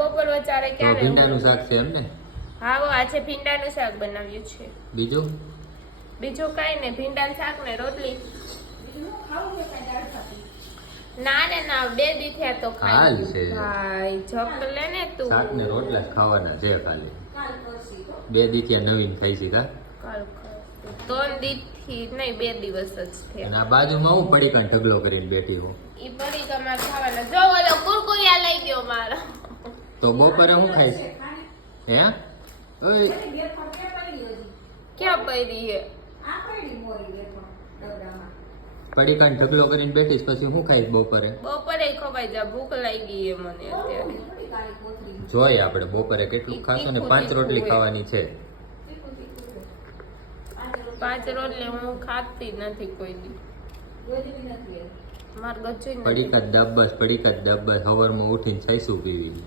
બપોર વચારે તો ક્યારે ભીંડાનું શાક છે એમ ને? હા આજે ભીંડાનું શાક બનાવ્યું છે. બીજું કાઈ નહીં, ભીંડાનું શાક ને રોટલી. ના ને ના, 2 દી થયા તો હાલ ખાઈ છે. ભાઈ જપ લે ને તું. શાક ને રોટલા જ ખાવાના છે ખાલી. 2 દી ત્યાં નવીન ખાઈ છે કા? કાલ 3 દી થી નહીં, 2 દિવસ જ થયા. અને આ બાજુમાં હું પડીકાનો ઢગલો કરીને બેઠી હું. ઈ પડી તમારે ખાવાના. જો ઓલો કુરકુરિયા લઈ ગયો મારો. તો બપોરે હું ખાઈશ? હે ઓય ક્યાં પડી હે? પડીકાનો ઢગલો કરીને બેઠીશ પછી હું ખાઈશ બપોરે? બપોરે ખવાઈ જા, ભૂખ લાગી હે મને અત્યારે. જોઈએ આપણે બપોરે કેટલું ખાશું ને 5 રોટલી ખાવાની છે. 5 રોટલી હું ખાતી નથી કોઈ દી. માર ગચ્ચું પડીકા જ દબ્બસ હવારમાં ઉઠીને છાઈશું પીવી.